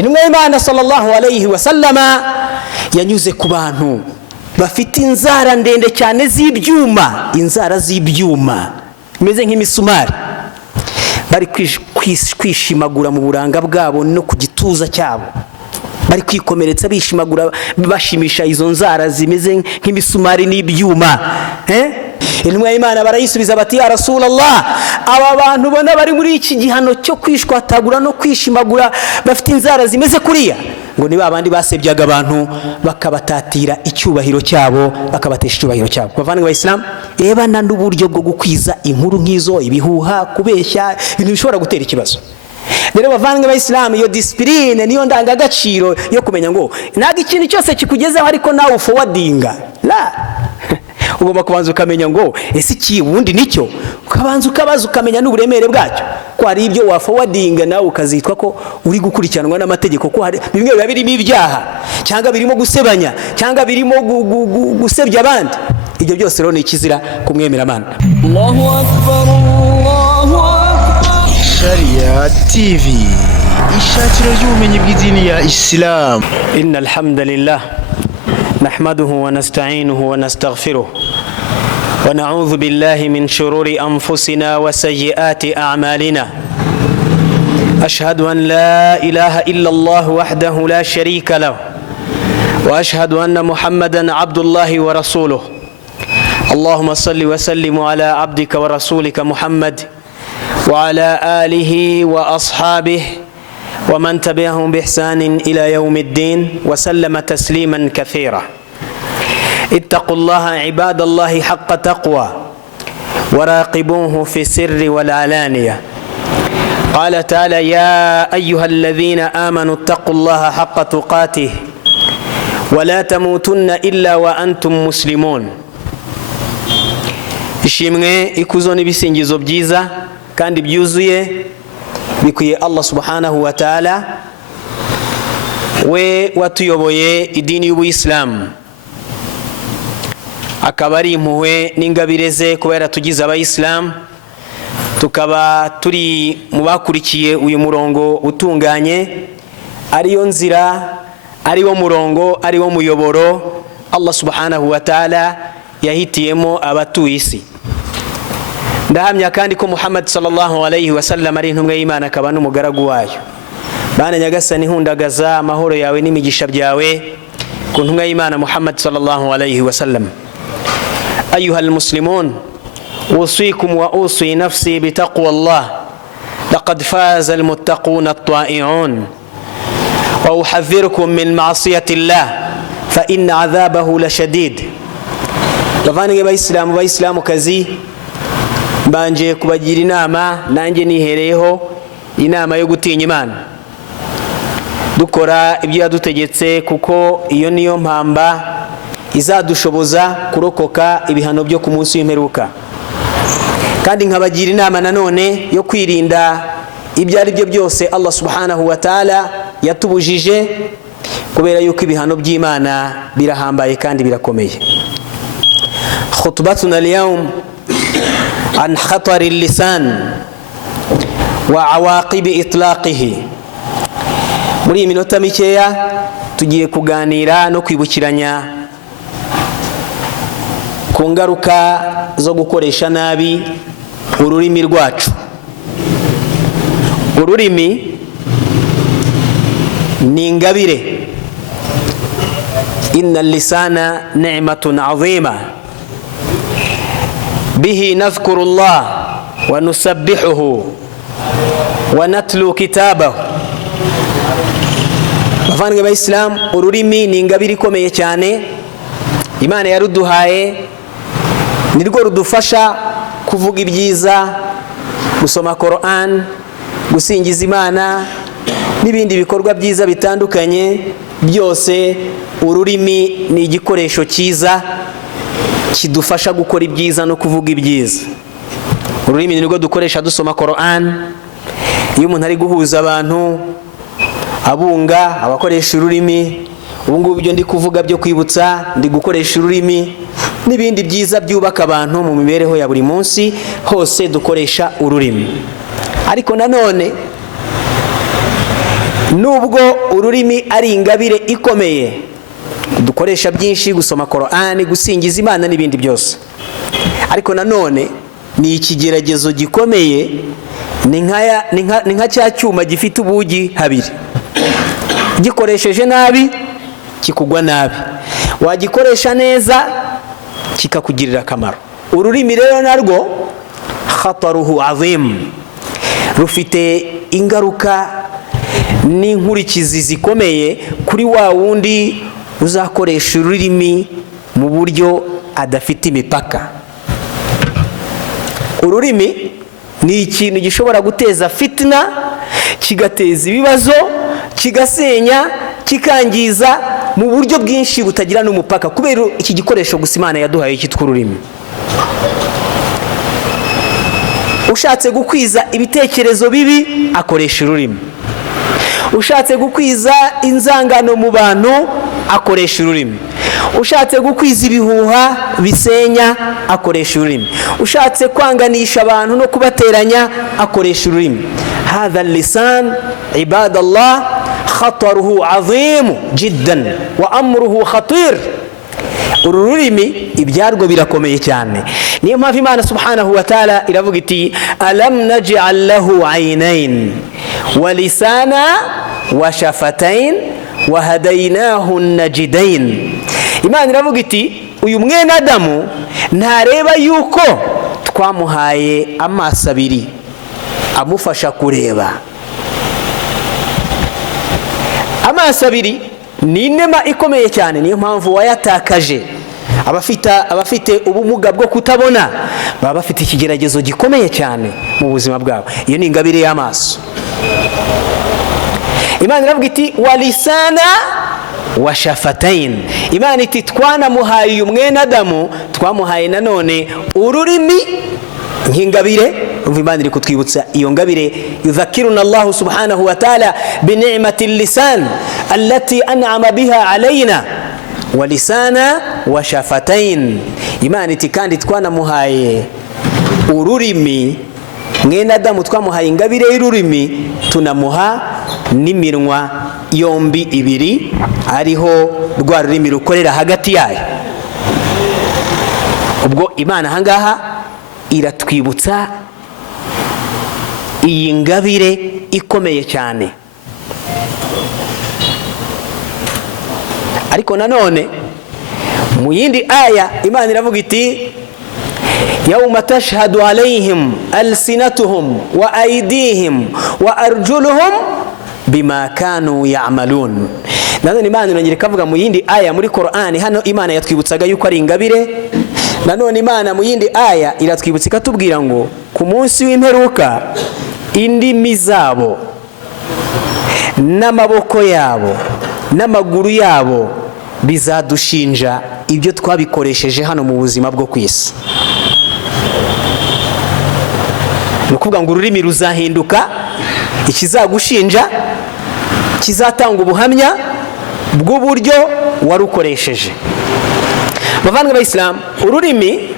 intumwa y'Imana sallallahu alayhi wa sallama yanyuze ku bantu bafite inzara ndende cyane z'ibyuma, inzara z'ibyuma imeze nk'imisumari, bari kwishimagura mu buranga bwabo no ku gituza cyabo, bari kwikomeretsa bishimagura bashimisha izo nzara zimeze nk'imisumari n'ibyuma. Intumwa y'Imana barayisubiza bati ya Rasulullah, aba bantu bona bari muri iki gihano cyo kwishwatagura no kwishimagura bafite inzara zimeze kuriya, ngo ni babandi basebyaga abantu bakabatatira icyubahiro cyabo, bakabatesha icyubahiro cyabo. Bavandimwe b'Islam, eba nandi uburyo bwo gukwiza inkuru nk'izo, ibihuha, kubeshya, ibintu bishobora gutera ikibazo. Rero bavandimwe b'Islam, iyo discipline niyo ndangagaciro yo kumenya ngo ntago ikintu cyose kikugezeho ariko nawe forwardinga la ugomba kubanza ukamenya ngo ese iki ubundi nicyo, ukabanza ukabaza ukamenya n'uburemere bwacyo, ko hari ibyo wa forwardinga nawe ukazitwa ko uri gukurikiranwa n'amategeko, ko hari bimwe biba birimo ibyaha cyangwa birimo gusebanya cyangwa birimo gusebya abandi. Ibyo byose rero ni ikizira kumwemera Imana. Allahu akbar, Allahu akbar. Sharia TV, ishakiro ry'ubumenyi bw'idini ya Islam. Innal hamdalillah nahmaduhu wa nasta'inuhu wa nastaghfiruh wa na'udhu billahi min shururi anfusina wa sayyiati a'malina. Ashhadu an la ilaha illa Allah wahdahu la sharika lahu wa ashhadu anna Muhammadan abdullahi wa rasuluh. Allahumma salli wa sallim ala abdika wa rasulika Muhammad wa ala alihi wa ashabihi ومن تبعهم بإحسان إلى يوم الدين وسلم تسليما كثيرا. اتقوا الله عباد الله حق تقوى وراقبوه في السر والعلانية. قال تعالى يا أيها الذين آمنوا اتقوا الله حق تقاته ولا تموتن إلا وأنتم مسلمون. ishimwe ikuzo n'ibisingizo byiza kandi byuzuye bikwiye Allah subhanahu wa ta'ala, we watuyoboye idini y'Ubuislamu, akaba ari impuhwe n'ingabire ze kubera tugize abayisilamu, tukaba turi mu bakurikiye uyu murongo utunganye, ariyo nzira, ariwo murongo, ariwo muyoboro Allah subhanahu wa ta'ala yahitiyemo abatuye isi. Ndahamya kandi ko Muhammad sallallahu alayhi wa sallam ari intumwa y'Imana akaba n'umugaragu wayo. Bana nyagasani hundagaza amahoro yawe n'imigisha byawe ku ntumwa y'Imana Muhammad sallallahu alayhi wa sallam. Ayyuhal muslimun, usikum wa usi nafsi bitaqwa Allah, laqad faza almuttaquna at-ta'i'un, wa uhadhdhirukum min ma'siyati Allah fa inna 'adhabahu lashadid. Bavandimwe b'Islamu kazi, mbanje kubagira inama, nanjye nihereyeho inama yo gutinya Imana, dukora ibyo yadutegetse, kuko iyo niyo mpamba izadushoboza kurokoka ibihano byo ku munsi w'imperuka. Kandi nkabagira inama nanone yo kwirinda ibyo ari byo byose Allah subhanahu wa ta'ala yatubujije, kubera yuko ibihano by'Imana birahambaye kandi birakomeye. Khutbatuna al-yawm عن خطر اللسان وعواقب إطلاقه. muri minota mikeya tugiye kuganira no kwibukiranya ku ngaruka zo gukoresha nabi ururimi rwacu. Ururimi ni ingabire. inna lisana ni'matun 'azima به نذكر الله ونسبحه ونتلو كتابه. Bavandimwe b'Islam, ururimi ni ingabire ikomeye cyane Imana yaruduhaye, nirwo rudufasha kuvuga ibyiza, gusoma Quran, gusingiza Imana n'ibindi bikorwa byiza bitandukanye. Byose ururimi ni igikoresho cyiza kidufasha gukora ibyiza no kuvuga ibyiza. Ururimi nirwo dukoresha dusoma Quran. Iyo umuntu ari guhuza abantu abunga, abakoresha ururimi. Ubungubu ibyo ndi kuvuga byo kwibutsa, ndi gukoresha ururimi. N'ibindi byiza byubaka abantu mu mibereho ya buri munsi, hose dukoresha ururimi. Ariko nanone nubwo ururimi ari ingabire ikomeye dukoresha byinshi, gusoma Qur'ani, gusingiza Imana n'ibindi byose, ariko nanone ni ikigeragezo gikomeye. Ni nka cya cyuma gifite ubugi habiri, gikoresheje nabi kikugwa nabi, wagikoresha neza kikakugirira akamaro. Ururimi rero narwo khataruhu azim, rufite ingaruka n'inkurikizi zikomeye kuri wa wundi uzakoresha ururimi mu buryo adafite imipaka. Ururimi ni ikintu gishobora guteza fitna, kigateza ibibazo, kigasenya, kikangiza mu buryo bwinshi butagira n'umupaka, kubera iki gikoresho gusa Imana yaduhaye cyitwa ururimi. Ushatse gukwiza ibitekerezo bibi akoresha ururimi, ushatse gukwiza inzangano mu bantu akoresha ururimi, ushatse gukwiza ibihuha bisenya akoresha ururimi, ushatse kwanganisha abantu no kubateranya akoresha ururimi. Hadha lisan ibadallah khataruhu azim jiddan wa amruhu khatir. Uru rurimi ibyarwo birakomeye cyane. Niyo mpamvu Imana subhanahu wa ta'ala iravuga iti alam naj'al lahu aynayn wa lisana wa shafatayn wa hadaynahu najidayn. Imana iravuga iti uyu mwene Adamu ntareba yuko twamuhaye amaso abiri amufasha kureba. Amaso abiri ni inema ikomeye cyane, niyo mpamvu wayatakaje abafite ubumuga bwo kutabona baba bafite ikigeragezo gikomeye cyane mu buzima bwabo. Iyo ni ingabire y'amaso. Imana iravuga iti walisana wa shafatayn. Imana iti twanamuhaye uyu mwene Adamu, twamuhaye nanone ururimi nk'ingabire. Imana iri kutwibutsa iyo ngabire. Yudhakiruna Allah subhanahu wa ta'ala bi ni'mati lisan allati an'ama biha alayna wa lisana wa shafatayn. Imana iti kandi twanamuhaye ururimi, mwene Adamu twamuhaye ingabire y'ururimi, tunamuha n'iminwa yombi ibiri, ariho rwa rurimi rukorera hagati yayo. Ubwo Imana ahangaha iratwibutsa iyi ngabire ikomeye cyane. Ariko nanone mu yindi aya Imana iravuga iti yawma tashhadu alayhim alsinatuhum wa aydihim wa arjuluhum bima kanu ya'malun. Nanone Imana irongera ikavuga mu yindi aya muri Qur'ani, hano Imana yatwibutsaga yuko ari ingabire. Nanone Imana mu yindi aya iratwibutsa ikatubwira ngo ku munsi w'imperuka indimi zabo n'amaboko yabo n'amaguru yabo bizadushinja ibyo twabikoresheje hano mu buzima bwo kwisi. Ni ukuvuga ngo ururimi ruzahinduka ikizagushinja, kizatanga ubuhamya bw'uburyo warukoresheje. Bavandimwe b'Islam, ururimi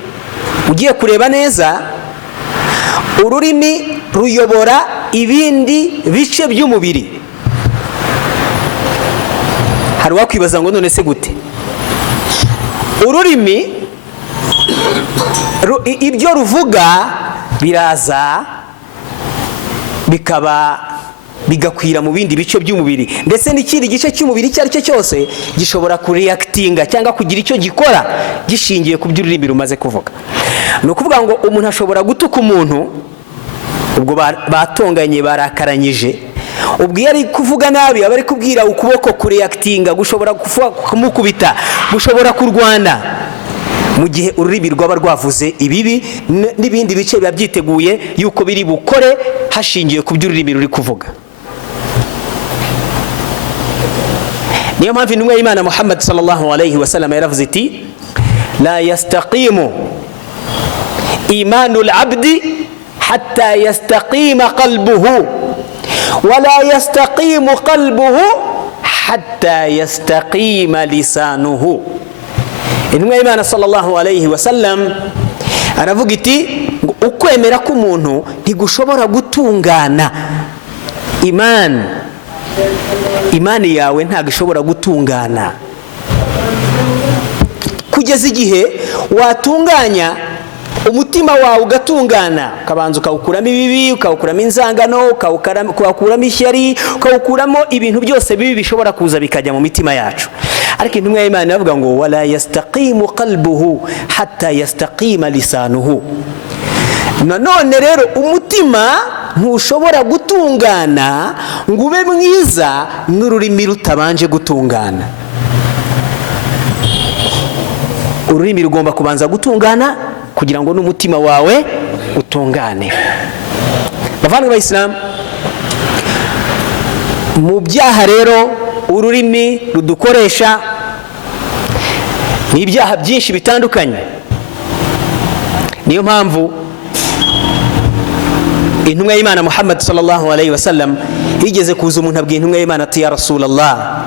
ugiye kureba neza, ururimi ruyobora ibindi bice by'umubiri. Hari wakwibaza ngo none se gute? Ururimi ibyo ruvuga biraza bigakwira mu bindi bice by'umubiri, ndetse n'ikindi gice cy'umubiri icyo ari cyo cyose gishobora kureactinga cyangwa kugira icyo gikora gishingiye ku by'ururimi rumaze kuvuga. Ni ukuvuga ngo umuntu ashobora gutuka umuntu, ubwo batonganye barakaranyije, ubwo iyo ari kuvuga nabi aba ari kubwira ukuboko kureactinga, gushobora kumukubita, gushobora kurwana, mu gihe ururimi rwaba rwavuze ibibi n'ibindi bice biba byiteguye yuko biri bukore hashingiye ku by'ururimi ruri kuvuga. Niyo mpamvu intumwa y'Imana Muhammad sallallahu alayhi wa sallam yaravuze iti la yastaqimu imanul abdi hatta yastaqima qalbuhu wa la yastaqimu qalbuhu hatta yastaqima lisanuhu. Intumwa y'Imana sallallahu alayhi wa sallam aravuga iti ukwemera k'umuntu ntigushobora gutungana, iman imani yawe ntabwo ishobora gutungana kugeza igihe watunganya umutima wawe ugatungana, ukabanza ukawukuramo ibibi, ukawukuramo inzangano, ukawukuramo ishyari, ukawukuramo ibintu byose bibi bishobora kuza bikajya mu mitima yacu. Ariko intumwa y'Imana iravuga ngo wala yastaqimu qalbuhu hatta yastaqima lisanuhu. Nanone rero umutima ntushobora gutungana ngo ube mwiza n'ururimi rutabanje gutungana. Ururimi rugomba kubanza gutungana kugira ngo n'umutima wawe utungane. Bavandimwe b'Abayisilamu, mu byaha rero ururimi rudukoresha ni ibyaha byinshi bitandukanye. Niyo mpamvu intumwa y'Imana Muhammad sallallahu alayhi wa sallam yigeze kuza umuntu abwiye intumwa y'Imana ati ya Rasulallah,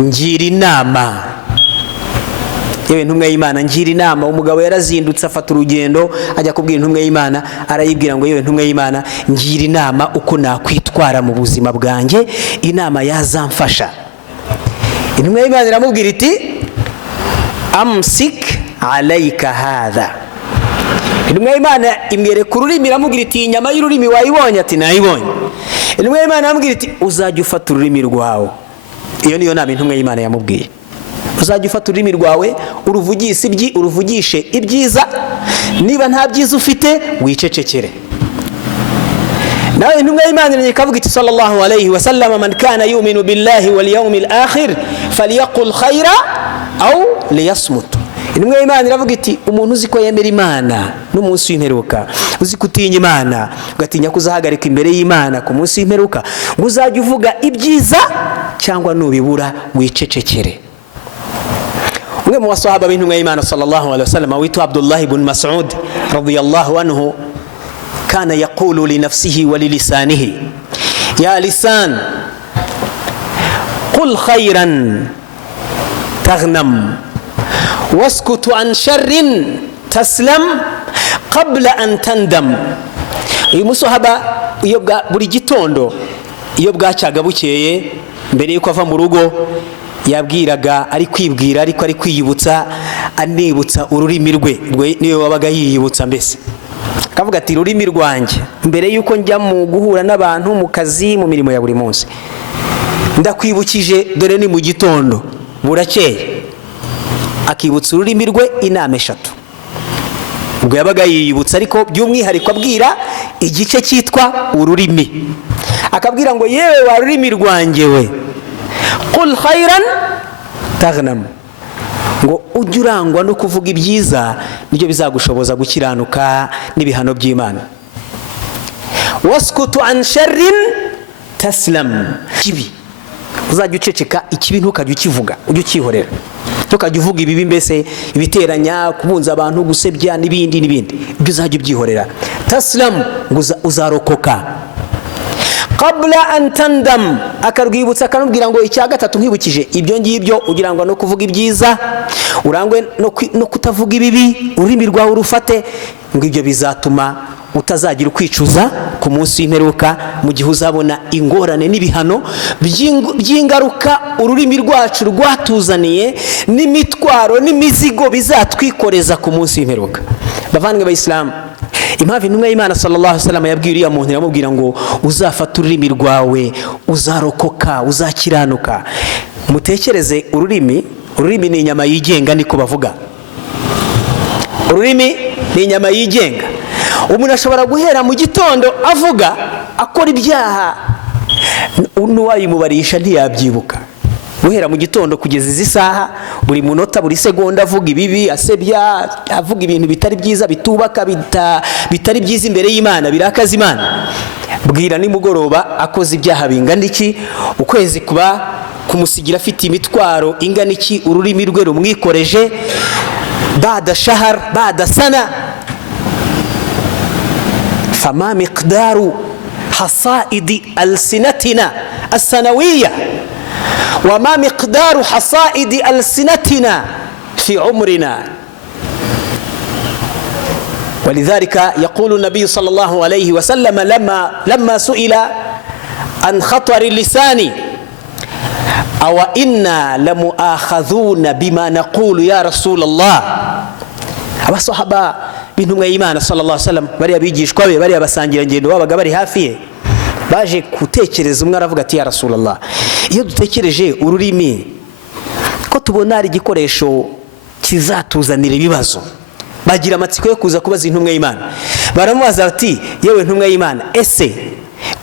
ngira inama. Yewe intumwa y'Imana ngira inama. Umugabo yarazindutse afata urugendo ajya kubwira intumwa y'Imana, arayibwira ngo yewe intumwa y'Imana ngira inama uko nakwitwara mu buzima bwanjye, inama yazamfasha. Intumwa y'Imana iramubwira iti amsik alayka hadha. Intumwa y'Imana imwereka ururimi, iramubwira iti inyama y'ururimi wayibonye? Ati nayibonye. Intumwa y'Imana iramubwira iti uzajya ufata ururimi rwawe. Iyo niyo nama intumwa y'Imana yamubwiye. Uzajya ufata ururimi rwawe uruvugishe ibyiza, niba nta byiza ufite wicecekere. Nawe intumwa y'Imana ikavuga iti sallallahu alayhi wa sallam man kana yu'minu billahi wal yawmil akhir falyaqul khayra aw liyasmut. Intumwa y'Imana iravuga iti umuntu uzi ko yemera Imana n'umunsi w'imperuka, uzi kutinya Imana, ugatinya kuzahagarika imbere y'Imana ku munsi w'imperuka, ngo uzajya uvuga ibyiza cyangwa nubibura wicecekere. Umwe mu basahaba b'intumwa y'Imana sallallahu alayhi wa sallam witwa Abdullah ibn Mas'ud radiyallahu anhu kana yaqulu li nafsihi wa li lisanihi ya lisan qul khayran taghnam waskutu an sharrin taslam qabla an tandam. Uyu musahaba iyo buri gitondo iyo bwacyaga bukeye mbere yuko ava mu rugo yabwiraga ari kwibwira, ariko ari kwiyibutsa, anibutsa ururimi rwe niwe wabaga yiyibutsa. Mbese akavuga ati ururimi rwanjye mbere yuko njya mu guhura n'abantu mu kazi, mu mirimo ya buri munsi, ndakwibukije dore ni mu gitondo burakeye. Akibutsa ururimi rwe inama 3. Ubwo yabaga yiyibutsa, ariko by'umwihariko abwira igice cyitwa ururimi. Akabwira ngo yewe wa rurimi rwanjye we, qul khayran taghnam, ngo ujye urangwa no kuvuga ibyiza, nibyo bizagushoboza gukiranuka n'ibihano by'Imana. Waskutu an sharrin taslam, kibi uzajya uceceka, ikibi ntukajya ukivuga, ujye ukihorera, ntukajya uvuga ibibi, mbese ibiteranya, kubunza abantu, gusebya n'ibindi, ibyo uzajya ubyihorera. Taslam, ngo uzarokoka. Qabla an tandam, akarwibutsa akanubwira ngo icya 3 nkibukije ibyo ngibyo, ugira ngo no kuvuga ibyiza, urangwe no kutavuga ibibi, ururimi rwawe urufate, ngo ibyo bizatuma utazagira ukwicuza ku munsi w'imperuka, mu gihe uzabona ingorane n'ibihano by'ingaruka ururimi rwacu rwatuzaniye, n'imitwaro n'imizigo bizatwikoreza ku munsi w'imperuka. Bavandimwe b'Abayisilamu, impamvu intumwa y'Imana sallallahu alayhi wa sallam yabwiye uriya muntu, iramubwira ngo uzafata ururimi rwawe uzarokoka, uzakiranuka. Mutekereze, ururimi ni inyama yigenga, niko bavuga. Ururimi ni inyama yigenga. Umuntu ashobora guhera mu gitondo avuga, akora ibyaha, n'uwayimubarisha ntiyabyibuka. Guhera mu gitondo kugeza izi saha, buri munota, buri segonda avuga ibibi, asebya, avuga ibintu bitari byiza, bitubaka, bitari byiza imbere y'Imana, birakaza Imana. Bwira nimugoroba akoze ibyaha bingana iki, ukwezi kuba kumusigira afite imitwaro ingana iki, ururimi rwe rumwikoreje. Bada shahar bada sana, fama miqdaru hasaidi alsinatina as-sanawiyya وما مقدار حصائد ألسنتنا في عمرنا ولذلك يقول النبي صلى الله عليه وسلم لما سئل عن خطر اللسان أو إنا لمؤاخذون بما نقول يا رسول الله. abasahaba b'intumwa y'Imana sallallahu alaihi wasallam bari abigishwa be bari abasangira ngendo babaga bari hafi ye baje gutekereza, umwe aravuga ati ya Rasulullah, iyo dutekereje ururimi ko tubona ari igikoresho kizatuzanira ibibazo, bagira amatsiko yo kuza kubaza intumwa y'Imana. Baramubaza bati yewe ntumwa y'Imana, ese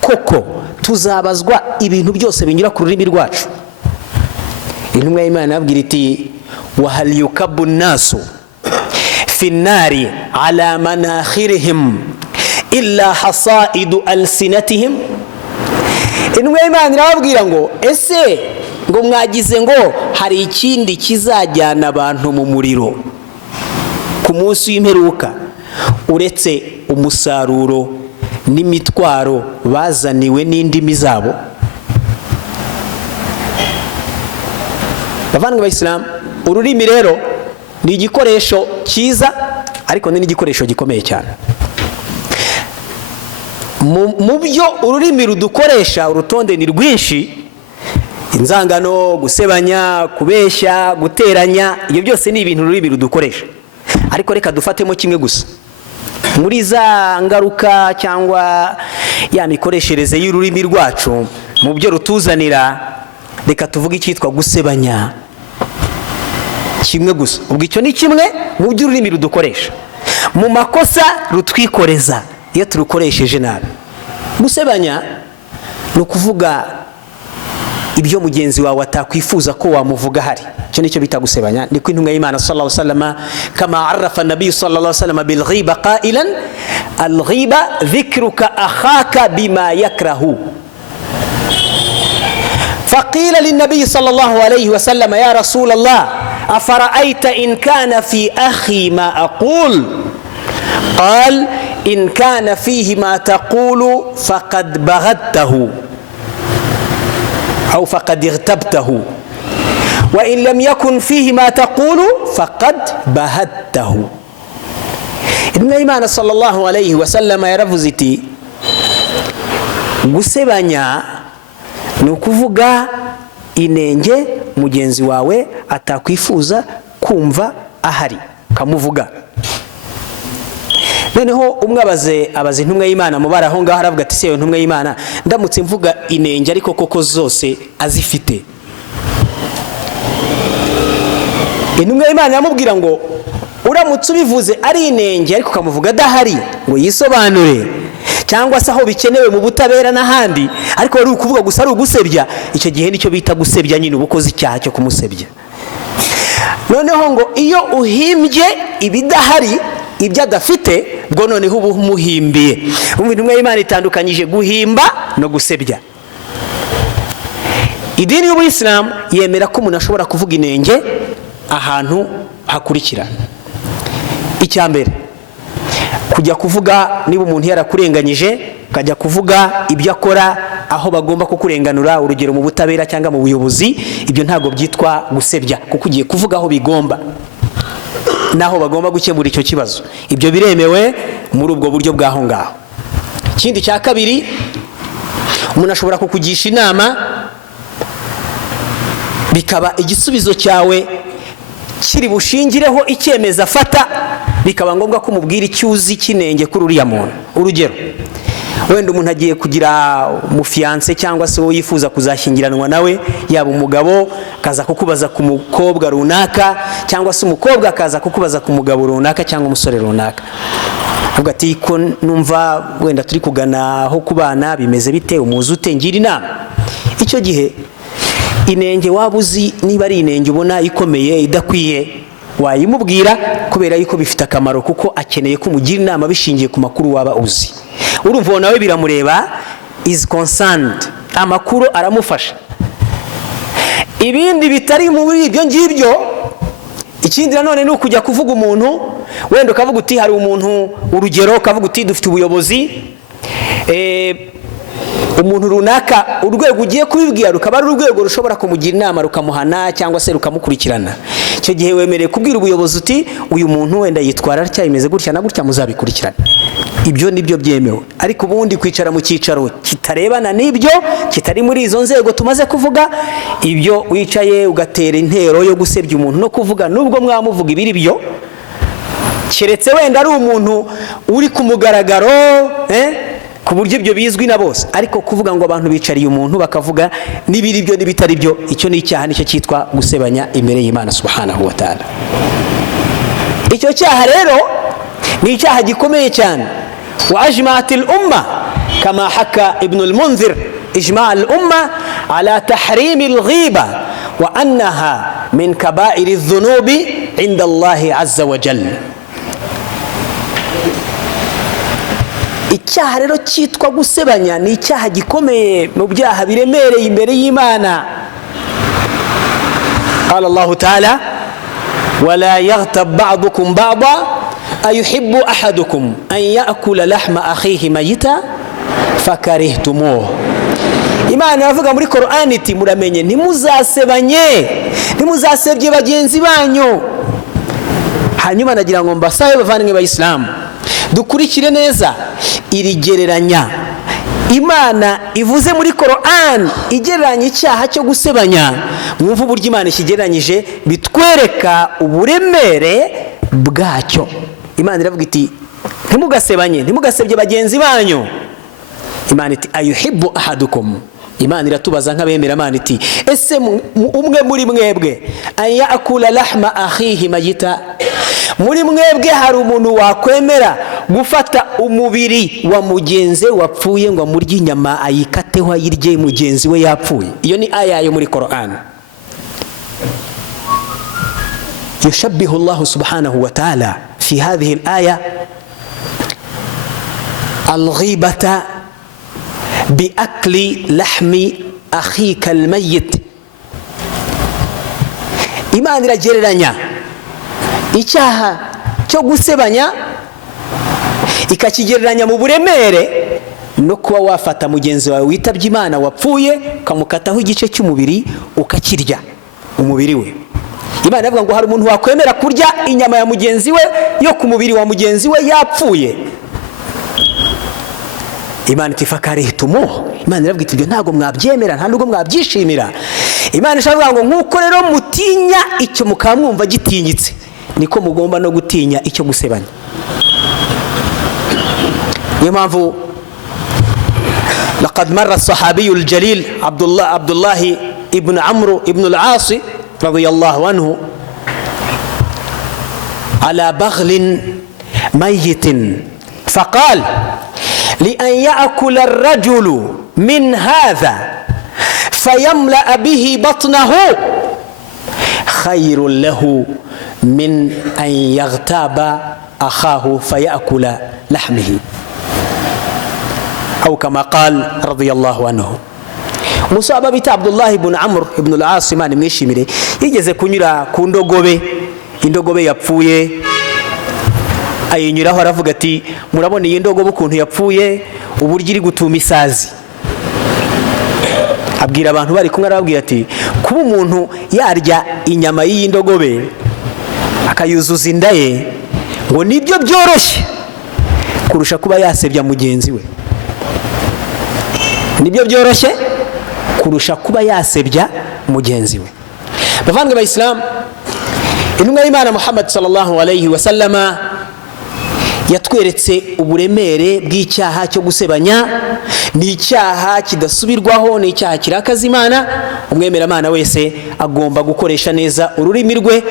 koko tuzabazwa ibintu byose binyura ku rurimi rwacu? Intumwa y'Imana yabwira iti wa hal yukabbu nasu fi nari ala manakhirihim illa hasaidu alsinatihim. Intumwa y'Imana irababwira ngo ese ngo mwagize ngo hari ikindi kizajyana abantu mu muriro ku munsi w'imperuka uretse umusaruro n'imitwaro bazaniwe n'indimi zabo? Bavandimwe b'Islam, ururimi rero ni igikoresho cyiza ariko ni n'igikoresho gikomeye cyane. Mu byo ururimi rudukoresha urutonde ni rwinshi: inzangano, gusebanya, kubeshya, guteranya, ibyo byose ni ibintu ururimi rudukoresha. Ariko reka dufatemo kimwe gusa muri za ngaruka cyangwa ya mikoreshereze y'ururimi rwacu mu byo rutuzanira. Reka tuvuge icyitwa gusebanya, kimwe gusa. Ubwo icyo ni kimwe mu byo ururimi rudukoresha, mu makosa rutwikoreza iyo turukoresheje nabi. Gusebanya ni ukuvuga ibyo mugenzi wawe atakwifuza ko wamuvuga hari, icyo nicyo bita gusebanya. Niko intumwa y'Imana sallallahu alaihi wasallam kama arafa nabii sallallahu alaihi wasallam bil ghiba qailan al ghiba dhikruka akhaka bima yakrahu. فقيل للنبي صلى الله عليه وسلم يا رسول الله أفرأيت إن كان في أخي ما أقول؟ قال إن كان فيه ما تقول فقد بغته أو فقد اغتبته وإن لم يكن فيه ما تقول فقد بهته. النبي صلى الله عليه وسلم يرفزتي gusebanya ni ukuvuga inenge mugenzi wawe atakwifuza kumva ahari kamuvuga. Noneho umwe abaze intumwa y'Imana mu baraho ngaho aravuga ati se intumwa y'Imana, ndamutse mvuga inenge ariko koko zose azifite? Intumwa y'Imana yamubwira ngo uramutse ubivuze ari inenge ariko kamuvuga adahari ngo yisobanure, cyangwa se aho bikenewe mu butabera n'ahandi, ariko wari ukuvuga gusa ari ugusebya, icyo gihe nicyo bita gusebya, nyine ubukoze icyaha cyo kumusebya. Noneho ngo iyo uhimbye ibidahari, ibyo adafite, bwo noneho uba umuhimbiye. Intumwa y'Imana itandukanyije guhimba no gusebya. Idini y'Ubuyisilamu yemera ko umuntu ashobora kuvuga inenge ahantu hakurikira. Icya mbere, kujya kuvuga niba umuntu yarakurenganyije, ukajya kuvuga ibyo akora aho bagomba kukurenganura, urugero mu butabera cyangwa mu buyobozi, ibyo ntabwo byitwa gusebya, kuko ugiye kuvuga aho bigomba naho bagomba gukemura icyo kibazo. Ibyo biremewe muri ubwo buryo bw'aho ngaho. Ikindi cya kabiri, umuntu ashobora kukugisha inama bikaba igisubizo cyawe kiri bushingireho icyemezo afata, bikaba ngombwa ko umubwira icyuzi kinenge kuri uriya muntu. Urugero, wenda umuntu agiye kugira umufiance cyangwa se uwo yifuza kuzashyingiranwa nawe, yaba umugabo akaza kukubaza ku mukobwa runaka, cyangwa se umukobwa akaza kukubaza ku mugabo runaka cyangwa umusore runaka, avuga ati ko numva wenda turi kugana aho kubana, bimeze bite, umuzi ute, ngira inama. Icyo gihe inenge waba uzi niba ari inenge ubona ikomeye idakwiye, wayimubwira kubera yuko bifite akamaro, kuko akeneye ko umugira inama bishingiye ku makuru waba uzi. Urumva nawe biramureba, is concerned, amakuru aramufasha. Ibindi bitari muri ibyo ngibyo, ikindi nanone ni ukujya kuvuga umuntu, wenda ukavuga uti hari umuntu, urugero ukavuga uti dufite ubuyobozi, umuntu runaka, urwego ugiye kubibwira rukaba ari urwego rushobora kumugira inama rukamuhana cyangwa se rukamukurikirana. icyo gihe wemereye kubwira ubuyobozi uti uyu muntu wenda yitwara atya imeze gutya na gutya muzabikurikirana. Ibyo nibyo byemewe. Ariko ubundi kwicara mu cyicaro kitarebana n'ibyo, kitari muri izo nzego tumaze kuvuga, ibyo wicaye ugatera intero yo gusebya umuntu no kuvuga nubwo mwamuvuga ibiri byo, keretse wenda ari umuntu uri ku mugaragaro ku buryo ibyo bizwi na bose, ariko kuvuga ngo abantu bicariye umuntu bakavuga n'ibiri byo n'ibitari byo, icyo ni icyaha, nicyo cyitwa gusebanya imbere y'Imana subhanahu wa ta'ala. Icyo cyaha rero ni icyaha gikomeye cyane. وأجمعت الأمة كما حكى ابن المنذر إجماع الأمة على تحريم الغيبة وأنها من كبائر الذنوب عند الله عز وجل. icyaha rero cyitwa gusebanya ni icyaha gikomeye mu byaha biremereye imbere y'Imana. قال الله تعالى ولا يغتب بعضكم بعضا أيحب أحدكم أن يأكل لحم أخيه ميتا فكرهتموه. Imana iravuga muri Qur'an iti muramenye ntimuzasebanye, ntimuzasebye bagenzi banyu. Hanyuma nagira ngo mbasabe bavandimwe b'Abayisilamu dukurikire neza iri gereranya Imana ivuze muri Qur'an igereranya icyaha cyo gusebanya. Mwumva uburyo Imana ikigereranyije bitwereka uburemere bwacyo. Imana iravuga iti ntimugasebanye, ntimugasebye bagenzi banyu. Imana iti ayuhibbu ahadukum. Imana iratubaza nk'abemera Imana iti ese umwe muri mwebwe ayakula lahma akhihi mayita, muri mwebwe hari umuntu wakwemera gufata umubiri wa mugenzi wapfuye ngo amurye inyama ayikateho ayirye mugenzi we yapfuye? Iyo ni aya yo muri Qur'an. يشبه الله سبحانه وتعالى في هذه الآية الغيبة بأكل لحم أخيك الميت. Imana iragereranya icyaha cyo gusebanya ikakigereranya mu buremere no kuba wafata mugenzi wawe witabye Imana wapfuye ukamukataho igice cy'umubiri ukakirya umubiri we. Imana iravuga ngo hari umuntu wakwemera kurya inyama ya mugenzi we yo ku mubiri wa mugenzi we yapfuye. Imana itifakarihtumu. Imana iravuga iti ibyo ntago mwabyemera, nta nubwo mwabyishimira. Imana ishavuga ngo nkuko rero mutinya icyo mukamwumva gitinyitse, niko mugomba no gutinya icyo gusebanya. Niyo mpamvu laqad marra as-sahabi al-jalil Abdullah ibn Amr ibn al-As رضي الله عنه على بغل ميت فقال لأن يأكل الرجل من هذا فيملأ به بطنه خير له من أن يغتاب أخاه فيأكل لحمه أو كما قال رضي الله عنه. Musaba bita Abdullah ibn Amr ibn al-As Imana imwishimire yigeze kunyura ku ndogobe, indogobe yapfuye ayinyuraho aravuga ati murabona iyi ndogobe ukuntu yapfuye uburyo iri gutuma isazi. Abwira abantu bari kumwe arababwira ati kuba umuntu yarya inyama y'iyi ndogobe akayuzuza inda ye ngo nibyo byoroshye kurusha kuba yasebya mugenzi we. Nibyo byoroshye kurusha kuba yasebya mugenzi we. Bavandimwe b'Abayisilamu, intumwa y'Imana Muhammad sallallahu alayhi wa sallama yatweretse uburemere bw'icyaha cyo gusebanya. Ni icyaha kidasubirwaho, ni icyaha kirakaza Imana. Umwemeramana wese agomba gukoresha neza ururimi rwe,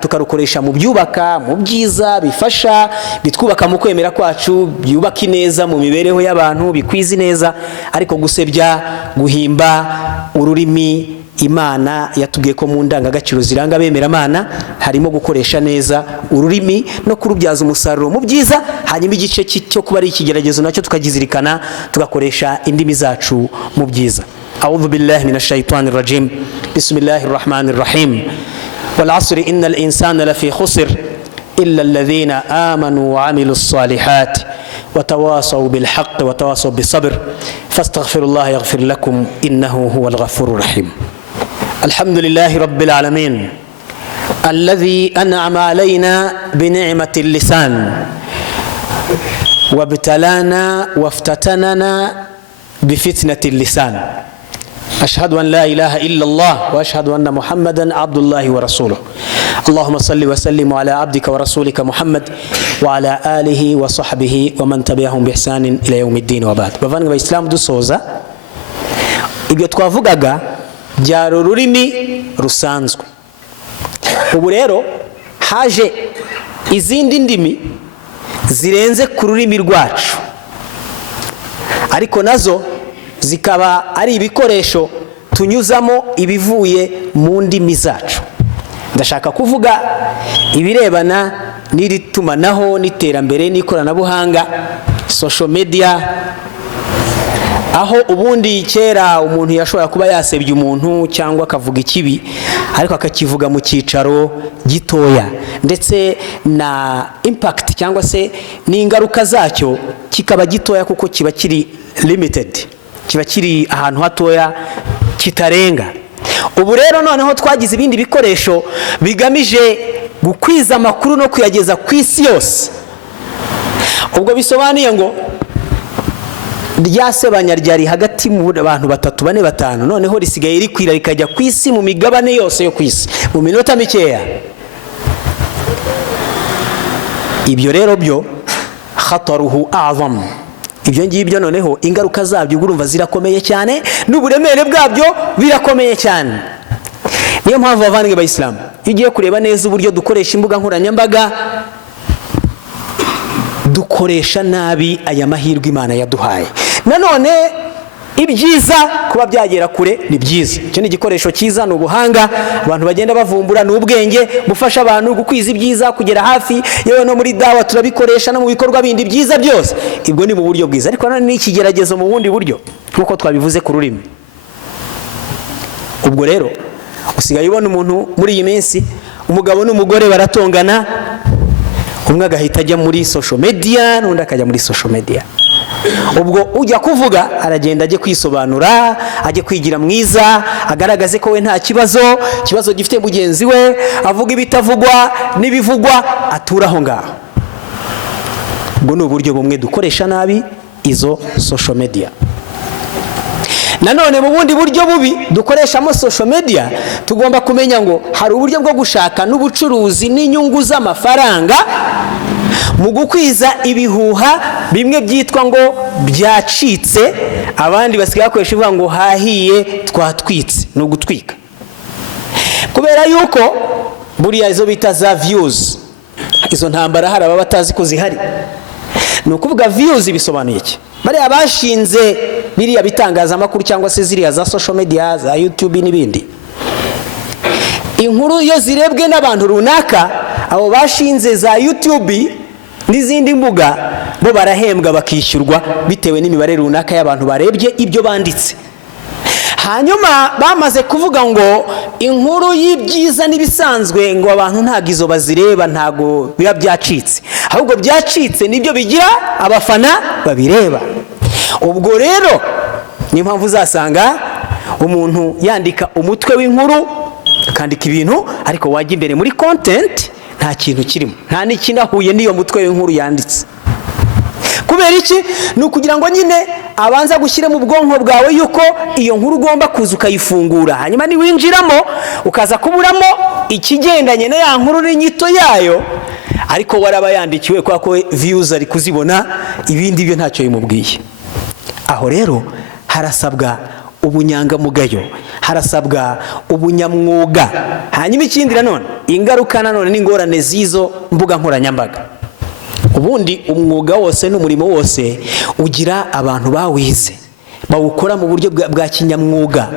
tukarukoresha mu byubaka, mu byiza bifasha, bitwubaka mu kwemera kwacu, byubaka neza mu mibereho y'abantu, bikwiza neza. Ariko gusebya, guhimba ururimi, Imana yatubwiye ko mu ndangagaciro ziranga abemeramana harimo gukoresha neza ururimi no kurubyaza umusaruro mu byiza. Hanyuma igice cyo kuba ari ikigeragezo nacyo tukagizirikana, tugakoresha indimi zacu mu byiza. A'udhu billahi minash shaitanir rajim. Bismillahir rahmanir rahim. Wal 'asri innal insana lafi khusr illa alladhina amanu wa 'amilus salihati وتواصوا بالحق وتواصوا بالصبر فاستغفروا الله يغفر لكم إنه هو الغفور الرحيم. الحمد لله رب العالمين الذي أنعم علينا بنعمة اللسان وابتلانا وافتتننا بفتنة اللسان. أشهد أن لا إله إلا الله وأشهد أن محمدا عبد الله ورسوله. اللهم صل وسلم على عبدك ورسولك محمد وعلى آله وصحبه ومن تبعهم بإحسان إلى يوم الدين وبعد. bavandimwe b'Islam, dusoza ibyo twavugaga byari ururimi rusanzwe. Ubu rero haje izindi ndimi zirenze ku rurimi rwacu, ariko nazo zikaba ari ibikoresho tunyuzamo ibivuye mu ndimi zacu. Ndashaka kuvuga ibirebana n'iri tumanaho n'iterambere n'ikoranabuhanga, social media, aho ubundi kera umuntu yashobora kuba yasebya umuntu cyangwa akavuga ikibi ariko akakivuga mu cyicaro gitoya, ndetse na impact cyangwa se n'ingaruka zacyo kikaba gitoya kuko kiba kiri limited, kiba kiri ahantu hatoya kitarenga. Ubu rero noneho twagize ibindi bikoresho bigamije gukwiza amakuru no kuyageza ku isi yose. Ubwo bisobanuye ngo ryasebanya ryari hagati mu bantu 3, 4, 5, noneho risigaye rikwira rikajya ku isi mu migabane yose yo ku isi mu minota mikeya. Ibyo rero byo khataruhu a'zam, ibyo ngibyo noneho ingaruka zabyo urumva zirakomeye cyane, n'uburemere bwabyo birakomeye cyane. Niyo mpamvu bavandimwe b'Islam, iyo ugiye kureba neza uburyo dukoresha imbuga nkoranyambaga, dukoresha nabi aya mahirwe Imana yaduhaye. Nanone ibyiza kuba byagera kure ni byiza, icyo ni igikoresho cyiza, ni ubuhanga abantu bagenda bavumbura, ni ubwenge bufasha abantu gukwiza ibyiza, kugera hafi. Yewe no muri dawa turabikoresha, no mu bikorwa bindi byiza byose, ibwo ni mu buryo bwiza. Ariko nanone n'ikigeragezo mu bundi buryo nk'uko twabivuze ku rurimi. Ubwo rero usigaye ubona umuntu muri iyi minsi, umugabo n'umugore baratongana, umwe agahita ajya muri social media n'undi akajya muri social media. Ubwo ujya kuvuga aragenda ajye kwisobanura, ajye kwigira mwiza, agaragaze ko we nta kibazo gifite mugenzi we, avuga ibitavugwa n'ibivugwa, aturaho ngaho. Ubwo ni uburyo bumwe dukoresha nabi izo social media. Nanone mu bundi buryo bubi dukoreshamo social media, tugomba kumenya ngo hari uburyo bwo gushaka n'ubucuruzi n'inyungu z'amafaranga mu gukwiza ibihuha bimwe byitwa ngo byacitse, abandi basigaye bakoresha ivuga ngo hahiye twatwitse, no gutwika. Kubera yuko buriya izo bita za views, izo ntambara hari ababa batazi ko zihari. Ni ukuvuga views bisobanuye iki? Bari abashinze biriya bitangazamakuru cyangwa se ziriya za social media, za YouTube n'ibindi, inkuru iyo zirebwe n'abantu runaka, abo bashinze za YouTube n'izindi mbuga bo barahembwa bakishyurwa bitewe n'imibare runaka y'abantu barebye ibyo banditse. Hanyuma bamaze kuvuga ngo inkuru y'ibyiza n'ibisanzwe ngo abantu ntago izo bazireba, ntago biba byacitse, ahubwo byacitse nibyo bigira abafana babireba. Ubwo rero ni mpamvu uzasanga umuntu yandika umutwe w'inkuru, akandika ibintu, ariko wajya imbere muri content nta kintu kirimo, nta n'ikinahuye n'iyo mutwe w'inkuru yanditse. Kubera iki? Ni ukugira ngo nyine abanza gushyira mu bwonko bwawe yuko iyo nkuru ugomba kuza ukayifungura, hanyuma niwinjiramo ukaza kuburamo ikigendanye na ya nkuru n'inyito yayo, ariko waraba yandikiwe kwa ko views ari kuzibona, ibindi byo ntacyo bimubwiye. Aho rero harasabwa ubunyangamugayo, harasabwa ubunyamwuga. Hanyuma ikindi nanone, ingaruka nanone n'ingorane z'izo mbuga nkoranyambaga. Ubundi umwuga wose n'umurimo wose ugira abantu bawize, bawukora mu buryo bwa kinyamwuga.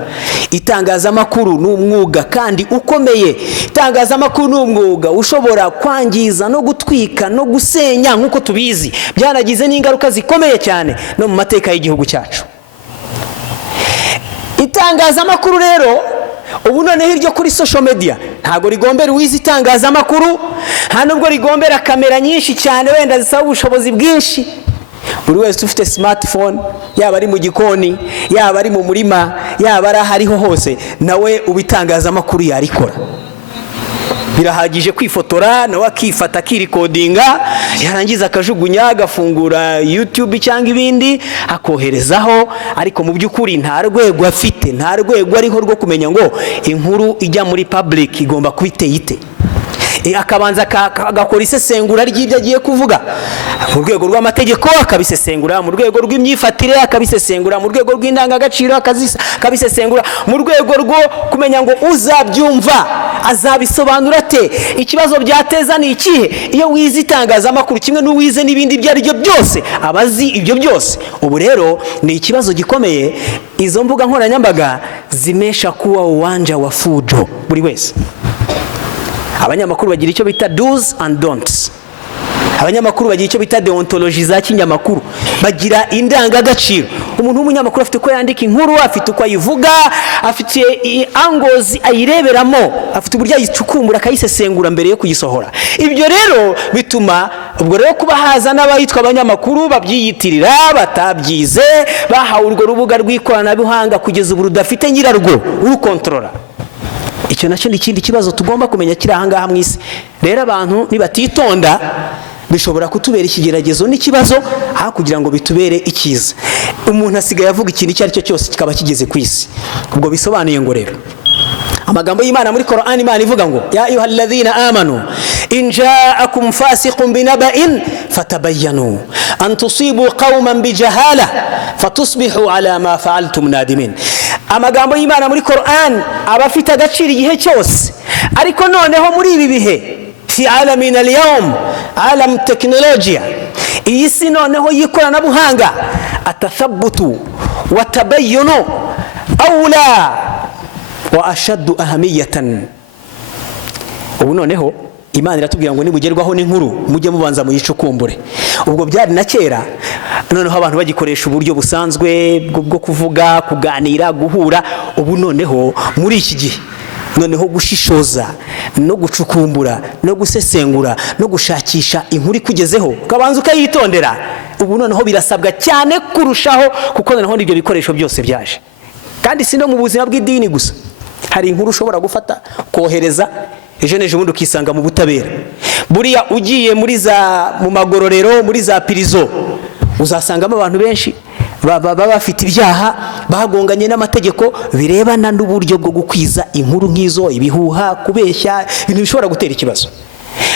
Itangazamakuru ni umwuga kandi ukomeye. Itangazamakuru ni umwuga ushobora kwangiza no gutwika no gusenya, nk'uko tubizi byaragize n'ingaruka zikomeye cyane no mu mateka y'igihugu cyacu. Itangazamakuru rero ubu noneho iryo kuri social media ntago rigombera uwize itangazamakuru, nta nubwo rigombera kamera nyinshi cyane wenda zisaba ubushobozi bwinshi. Buri wese ufite smartphone, yaba ari mu gikoni, yaba ari mu murima, yaba ari ahariho hose, nawe ubitangazamakuru yarikora. birahagije kwifotora nawe akifata akirikodinga, yarangiza akajugunya agafungura YouTube cyangwa ibindi akoherezaho, ariko mu by'ukuri nta rwego afite, nta rwego ariho rwo kumenya ngo inkuru ijya muri public igomba kubiteye ite. Akabanza agakora isesengura ry'ibyo agiye kuvuga mu rwego rw'amategeko, akabisesengura mu rwego rw'imyifatire, akabisesengura mu rwego rw'indangagaciro, akabisesengura mu rwego rwo kumenya ngo uzabyumva azabisobanura ate, ikibazo byateza ni ikihe. Iyo wize itangazamakuru kimwe n'uwize n'ibindi ibyo ari byo byose abazi ibyo byose. Ubu rero ni ikibazo gikomeye, izo mbuga nkoranyambaga zimesha kuwa uwanja wa fujo buri wese. Abanyamakuru bagira icyo bita do's and don'ts. Abanyamakuru bagira icyo bita deontology za kinyamakuru, bagira indangagaciro. Umuntu w'umunyamakuru afite uko yandika inkuru, afite uko ayivuga, afite angles ayireberamo, afite uburyo ayicukumbura akayisesengura mbere yo kuyisohora. Ibyo rero bituma ubwo rero kuba haza n'abayitwa abanyamakuru babyiyitirira, batabyize, bahawe urwo rubuga rw'ikoranabuhanga kugeza ubu rudafite nyirarwo urukontorora. Icyo nacyo ni ikindi kibazo tugomba kumenya kiri ahangaha mu isi. Rero abantu nibatitonda bishobora kutubera ikigeragezo n'ikibazo aho kugira ngo bitubere ikiza. Umuntu asigaye avuga ikintu icyo ari cyo cyose kikaba kigeze ku isi. Ubwo bisobanuye ngo rero amagambo y'Imana muri Qur'an, Imana ivuga ngo ya ayyuhalladhina amanu in ja'akum fasiqun binaba'in fatabayyanu an tusibu qauman bijahala fatusbihu ala ma fa'altum nadimin. Amagambo y'Imana muri Qur'an aba afite agaciro igihe cyose, ariko noneho muri ibi bihe fi alamin al-yawm, alam teknolojia, iyi si noneho y'ikoranabuhanga, atathabutu wa tabayyunu awla wa ashaddu ahamiyatan. Ubu noneho Imana iratubwira ngo nibugerwaho n'inkuru mujye mubanza muyicukumbure. Ubwo byari na kera, noneho abantu bagikoresha uburyo busanzwe bwo kuvuga, kuganira, guhura. Ubu noneho muri iki gihe noneho gushishoza no gucukumbura no gusesengura no gushakisha inkuru ikugezeho ukabanza ukayitondera, ubu noneho birasabwa cyane kurushaho, kuko noneho ibyo bikoresho byose byaje. Kandi si no mu buzima bw'idini gusa, hari inkuru ushobora gufata kohereza ejo n'ejo bundi ukisanga mu butabera. Buriya ugiye mu magororero, muri za pirizo, uzasangamo abantu benshi baba bafite ibyaha, bagonganye n'amategeko birebana n'uburyo bwo gukwiza inkuru nk'izo, ibihuha, kubeshya, ibintu bishobora gutera ikibazo.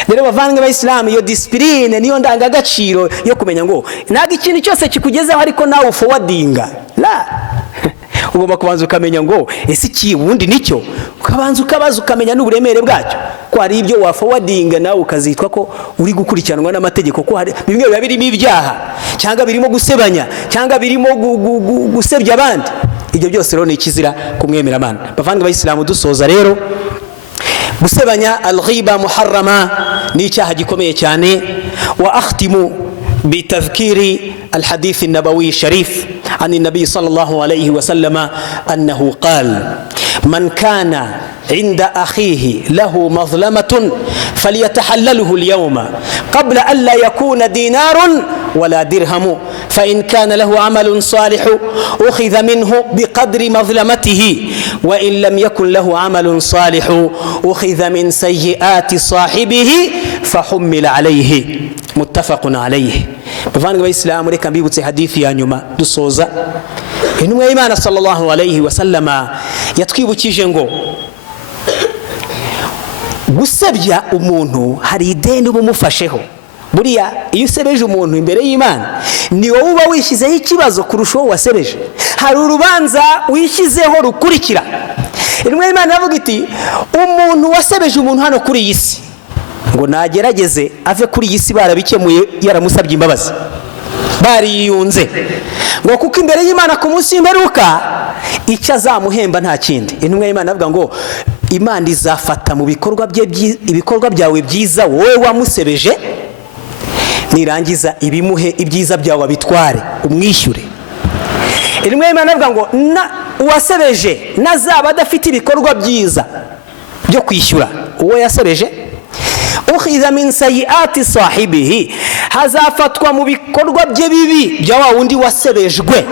Rero bavandimwe b'Islam, iyo discipline niyo ndangagaciro yo kumenya ngo ntago ikintu cyose kikugezeho ariko nawe forwardinga la ugomba kubanza ukamenya ngo ese iki ubundi nicyo, ukabanza ukabaza ukamenya n'uburemere bwacyo, ko hari ibyo wa forwardinga nawe ukazitwa ko uri gukurikiranwa n'amategeko, ko hari bimwe biba birimo ibyaha cyangwa birimo gusebanya cyangwa birimo gusebya abandi. Ibyo byose rero ni ikizira kumwemera Imana. Bavandimwe b'Islam, dusoza rero, gusebanya al-ghiba muharrama ni icyaha gikomeye cyane. Wa akhtimu بتذكير الحديث النبوي الشريف عن النبي صلى الله عليه وسلم أنه قال من كان عند أخيه له مظلمة فليتحلله اليوم قبل أن لا يكون دينار ولا درهم فإن كان له عمل صالح أخذ منه بقدر مظلمته وإن لم يكن له عمل صالح أخذ من سيئات صاحبه فحمل عليه متفق عليه. Bavandimwe b'Islam, reka mbibutse hadithi ya nyuma dusoza. Intumwa y'Imana sallallahu alayhi wa sallama yatwibukije ngo gusebya umuntu hari ideni bumufasheho. Buriya iyo usebeje umuntu imbere y'Imana ni wowe uba wishyizeho ikibazo kurusha uwo wasebeje. Hari urubanza wishyizeho rukurikira. Intumwa y'Imana yavuga iti umuntu wasebeje umuntu hano kuri iyi si ngo nagerageze ave kuri iyi si barabikemuye, yaramusabye imbabazi, bariyunze, ngo kuko imbere y'Imana ku munsi w'imperuka icyo azamuhemba nta kindi. Intumwa y'Imana avuga ngo Imana izafata mu ibikorwa byawe byiza wowe wamusebeje, nirangiza ibimuhe ibyiza byawe abitware umwishyure. Intumwa y'Imana avuga ngo uwasebeje nazaba adafite ibikorwa byiza byo kwishyura uwo yasebeje, ukhiza min sayiati sahibihi, hazafatwa mu bikorwa bye bibi bya wa wundi wasebejwe,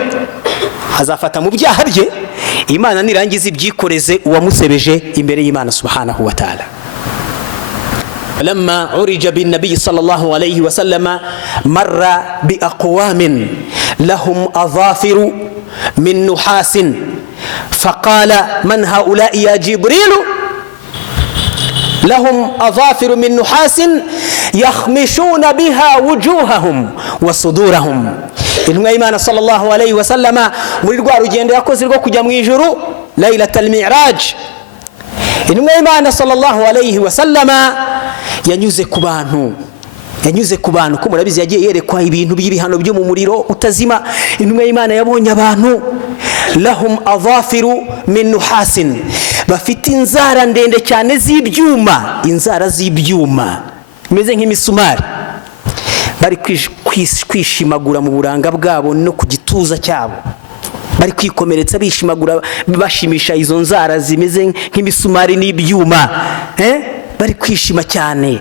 hazafata mu byaha bye, Imana nirangiza ibyikoreze uwamusebeje imbere y'Imana subhanahu wa ta'ala. لما عرج بالنبي صلى الله عليه وسلم مر بأقوام لهم أظافر من نحاس فقال من هؤلاء يا جبريل لهم أظافر من نحاس يخمشون بها وجوههم وصدورهم. intumwa y'Imana sallallahu alayhi wa sallama muri rwa rugendo yakoze rwo kujya mu ijuru Laylatul Mi'raj, intumwa y'Imana sallallahu alayhi wa sallama yanyuze ku bantu ko murabizi yagiye yerekwa ibintu by'ibihano byo mu muriro utazima. Intumwa y'Imana yabonye abantu lahum adhafiru min nuhasin, bafite inzara ndende cyane z'ibyuma, inzara z'ibyuma imeze nk'imisumari, bari kwishimagura mu buranga bwabo no ku gituza cyabo, bari kwikomeretsa bishimagura bashimisha izo nzara zimeze nk'imisumari n'ibyuma, bari kwishima cyane,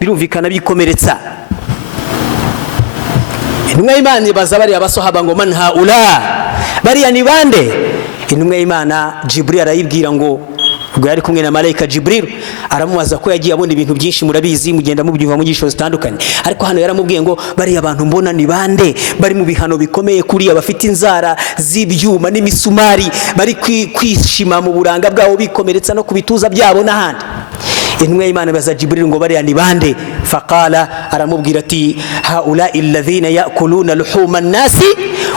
birumvikana bikomeretsa. Intumwa y'Imana ibaza bari abasahaba ngo man haula, bariya ni bande? Intumwa y'Imana Jibril arayibwira ngo, ubwo yari kumwe na malayika Jibril, aramubaza ko yagiye abona ibintu byinshi, murabizi mugenda mubyumva mu gisho zitandukanye, ariko hano yaramubwiye ngo bariya abantu mbona ni bande? Bari mu bihano bikomeye kuriya, bafite inzara z'ibyuma n'imisumari, bari kwishima mu buranga bwabo bikomeretsa no kubituza byabo n'ahandi. Intumwa y'Imana baza Jibril ngo bariya ni bande? Faqala, aramubwira ati haula alladhina yakuluna luhuma an-nasi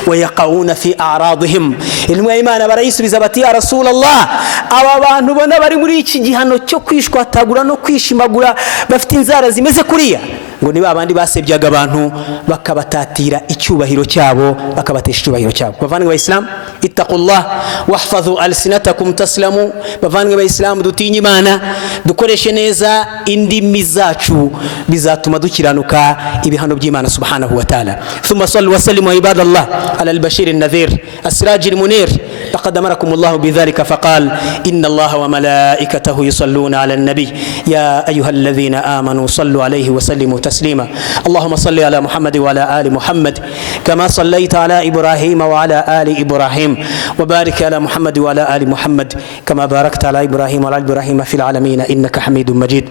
wa yaqauna fi a'radihim. Intumwa y'Imana barayisubiza bati ya Rasulullah, aba bantu bona bari muri iki gihano cyo kwishwatagura no kwishimagura bafite inzara zimeze kuriya, ngo ni babandi basebyaga abantu bakabatatira icyubahiro cyabo, bakabatesha icyubahiro cyabo. Bavandimwe b'Islam, ittaqullah wahfadhu alsinatakum taslamu. Bavandimwe b'Islam, dutinye Imana, dukoreshe neza indimi zacu, bizatuma dukiranuka ibihano by'Imana subhanahu wa ta'ala. Thumma sallu wa sallimu ibadallah ala al-bashir an-nadhir as-siraj al-munir. laqad amarakum Allah bidhalika faqal inna Allah wa malaikatahu yusalluna ala an-nabi ya ayyuhalladhina amanu sallu alayhi wa sallimu تسليما. اللهم صل على محمد وعلى آل محمد كما صليت على إبراهيم وعلى آل إبراهيم، وبارك على محمد وعلى آل محمد كما باركت على إبراهيم وعلى آل إبراهيم في العالمين إنك حميد مجيد.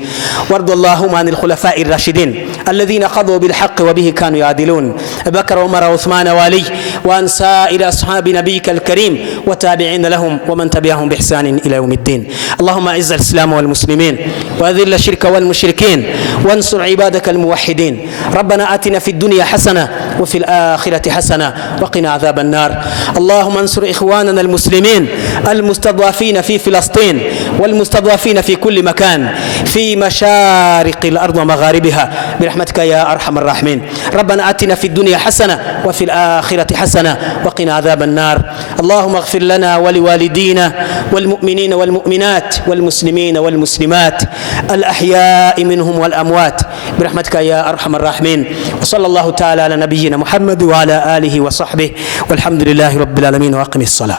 وارض اللهم عن الخلفاء الراشدين الذين قضوا بالحق وبه كانوا يعدلون، أبي بكر وعمر وعثمان وعلي، وعن سائر أصحاب نبيك الكريم وتابعين لهم ومن تبعهم بإحسان إلى يوم الدين. اللهم أعز الإسلام والمسلمين وأذل الشرك والمشركين وانصر عبادك الموحدين. ربنا آتنا في الدنيا حسنة وفي الآخرة حسنة وقنا عذاب النار. اللهم انصر إخواننا المسلمين المستضعفين في فلسطين والمستضعفين في كل مكان في مشارق الأرض ومغاربها برحمتك يا أرحم الراحمين. ربنا آتنا في الدنيا حسنة وفي الآخرة حسنة وقنا عذاب النار. اللهم اغفر لنا ولوالدينا والمؤمنين والمؤمنات والمسلمين والمسلمات الأحياء منهم والأموات برحمتك يا أرحم الراحمين. وصلى الله تعالى على نبينا محمد وعلى آله وصحبه والحمد لله رب العالمين. وأقم الصلاة.